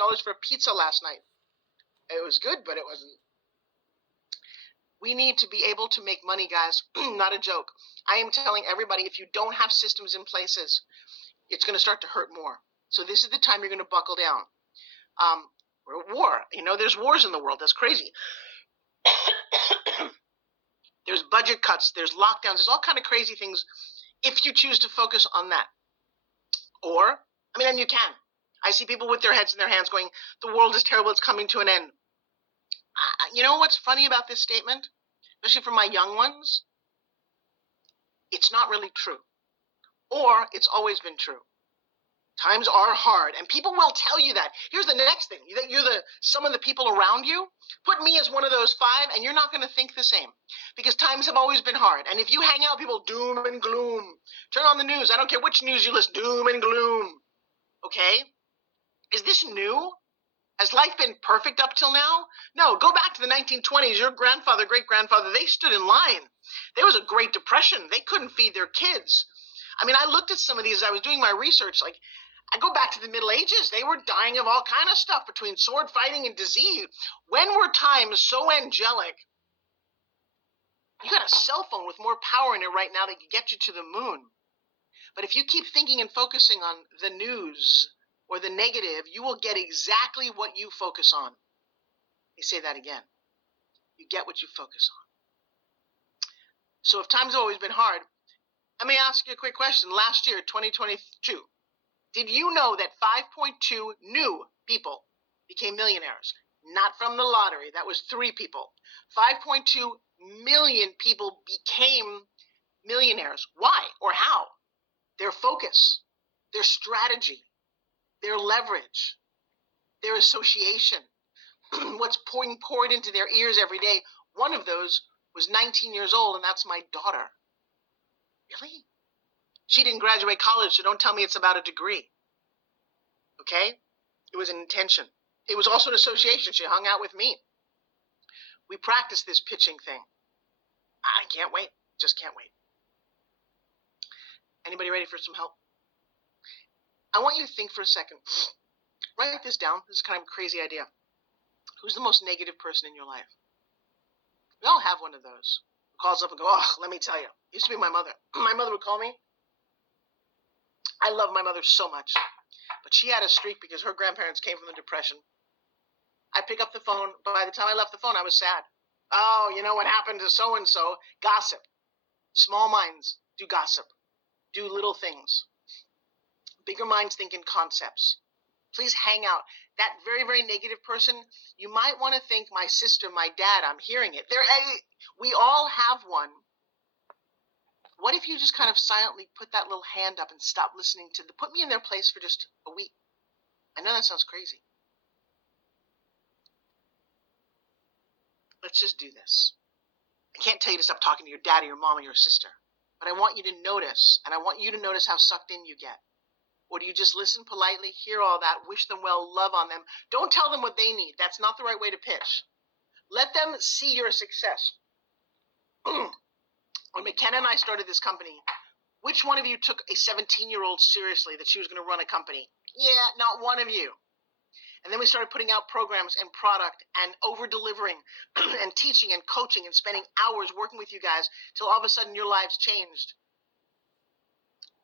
$5 for a pizza last night. It was good, but it wasn't. We need to be able to make money, guys. Not a joke. I am telling everybody, if you don't have systems in places, it's going to start to hurt more. So this is the time you're going to buckle down. We're at war. There's wars in the world. That's crazy. There's budget cuts. There's lockdowns. There's all kind of crazy things if you choose to focus on that. And you can. I see people with their heads in their hands going, the world is terrible. It's coming to an end. You know what's funny about this statement? Especially for my young ones? It's not really true. Or it's always been true. Times are hard, and people will tell you that. Here's the next thing. You're some of the people around you. Put me as one of those 5, and you're not going to think the same. Because times have always been hard. And if you hang out with people, doom and gloom. Turn on the news. I don't care which news you listen, doom and gloom. Okay? Is this new? Has life been perfect up till now? No, go back to the 1920s. Your grandfather, great-grandfather, they stood in line. There was a Great Depression. They couldn't feed their kids. I looked at some of these as I was doing my research. I go back to the Middle Ages. They were dying of all kind of stuff between sword fighting and disease. When were times so angelic? You got a cell phone with more power in it right now that can get you to the moon. But if you keep thinking and focusing on the news or the negative, you will get exactly what you focus on. Let me say that again. You get what you focus on. So if times have always been hard, let me ask you a quick question. Last year, 2022, did you know that 5.2 new people became millionaires? Not from the lottery. That was 3 people. 5.2 million people became millionaires. Why or how? Their focus, their strategy, their leverage, their association, what's poured into their ears every day. One of those was 19 years old, and that's my daughter. Really? She didn't graduate college, so don't tell me it's about a degree. Okay? It was an intention. It was also an association. She hung out with me. We practiced this pitching thing. I can't wait. Just can't wait. Anybody ready for some help? I want you to think for a second. Write this down. This is kind of a crazy idea. Who's the most negative person in your life? We all have one of those. Who calls up and goes, let me tell you. It used to be my mother. My mother would call me. I love my mother so much. But she had a streak because her grandparents came from the Depression. I pick up the phone. By the time I left the phone, I was sad. Oh, you know what happened to so-and-so? Gossip. Small minds do gossip. Do little things. Bigger minds think in concepts. Please hang out. That very, very negative person, you might want to think my sister, my dad, I'm hearing it. We all have one. What if you just kind of silently put that little hand up and stop listening to put me in their place for just a week? I know that sounds crazy. Let's just do this. I can't tell you to stop talking to your dad or your mom or your sister, but I want you to notice, and I want you to notice how sucked in you get. Or do you just listen politely, hear all that, wish them well, love on them? Don't tell them what they need. That's not the right way to pitch. Let them see your success. When McKenna and I started this company, which one of you took a 17-year-old seriously that she was going to run a company? Yeah, not one of you. And then we started putting out programs and product and over-delivering and teaching and coaching and spending hours working with you guys till all of a sudden your lives changed.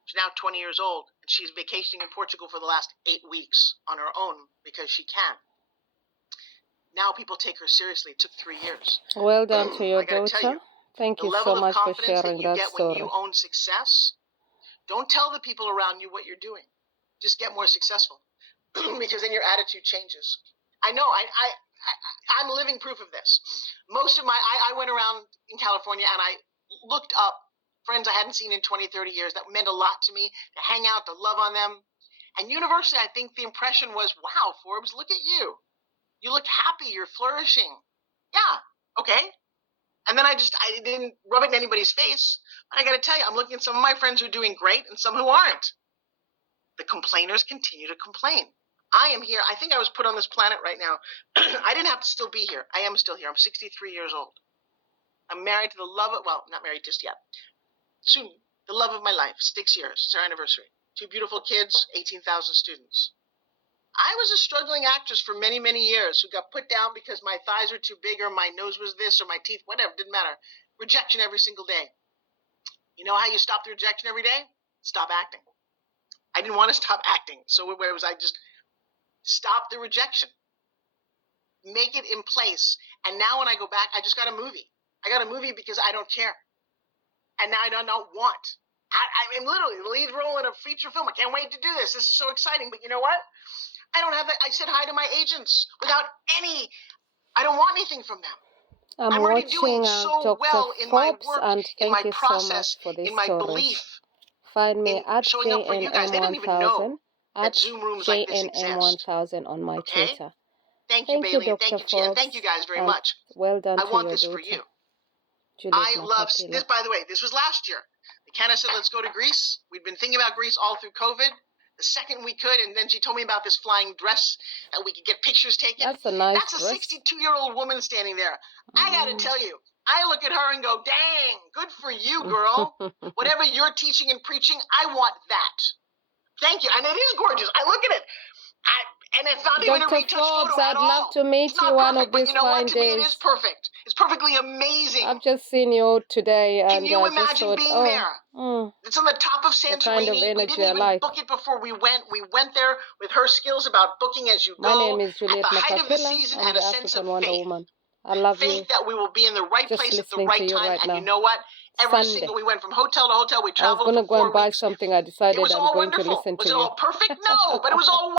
She's now 20 years old, and she's vacationing in Portugal for the last 8 weeks on her own because she can. Now people take her seriously. It took 3 years. Well done to your I gotta daughter. tell you, Thank the you level so of much for confidence sharing that you that get when story. you own success, don't tell the people around you what you're doing. Just get more successful because then your attitude changes. I know. I'm living proof of this. Most of I went around in California and I looked up friends I hadn't seen in 20, 30 years that meant a lot to me, to hang out, to love on them. And universally, I think the impression was, wow, Forbes, look at you. You look happy. You're flourishing. Yeah, okay. And then I didn't rub it in anybody's face. But I got to tell you, I'm looking at some of my friends who are doing great and some who aren't. The complainers continue to complain. I am here. I think I was put on this planet right now. I didn't have to still be here. I am still here. I'm 63 years old. I'm married to the love of, well, not married just yet. Soon, the love of my life. 6 years. It's our anniversary. 2 beautiful kids, 18,000 students. I was a struggling actress for many, many years who got put down because my thighs were too big or my nose was this or my teeth, whatever, didn't matter. Rejection every single day. You know how you stop the rejection every day? Stop acting. I didn't want to stop acting. So where was I? Just stop the rejection. Make it in place. And now when I go back, I just got a movie. I got a movie because I don't care. And now I don't want. I'm literally the lead role in a feature film. I can't wait to do this. This is so exciting. But you know what? I don't have that. I said hi to my agents without any. I don't want anything from them. I'm already doing watching so Dr. well in my Forbes, work, and in my thank you so process, much for these in my stories. belief, Find me in at showing up for you guys. They didn't even know JNM1000, that at Zoom rooms like this exist. JNM1000 on my Okay? Twitter. Thank you, Thank you, Bailey, and Dr. thank you, Jan. Forbes, Thank you guys very and much. well done I to want your this for daughter, you. Juliet I love Nakapila. this. By the way, this was last year. McKenna said, let's go to Greece. We'd been thinking about Greece all through COVID. The second we could, and then she told me about this flying dress that we could get pictures taken. That's a nice That's a dress. 62-year-old woman standing there. I got to tell you, I look at her and go, dang, good for you, girl. Whatever you're teaching and preaching, I want that. Thank you. And it is gorgeous. I look at it. And it's not even a Dr. retouch Forbes, photo I'd at all. love to meet It's you not one perfect, of but these you know fine what? To me, it days. is perfect. It's perfectly amazing. I've just seen you today, and Can you I just imagine thought, being there? It's on the top of the Santorini. kind of We energy didn't I even like. book it before we went. We went there with her skills about booking as you My go. name is At Juliet the height of the Nakapila. season I'm and the a sense of African Wonder faith. Woman. I love you. Faith that we will be in the right Just place at the listening to right you time. right And now. you know what? Every Sunday. single, we went from hotel to hotel. We I was traveled going to for go and 4 buy weeks. something. I It decided was I'm all going to wonderful. listen Was to it you. all perfect? No, but it was all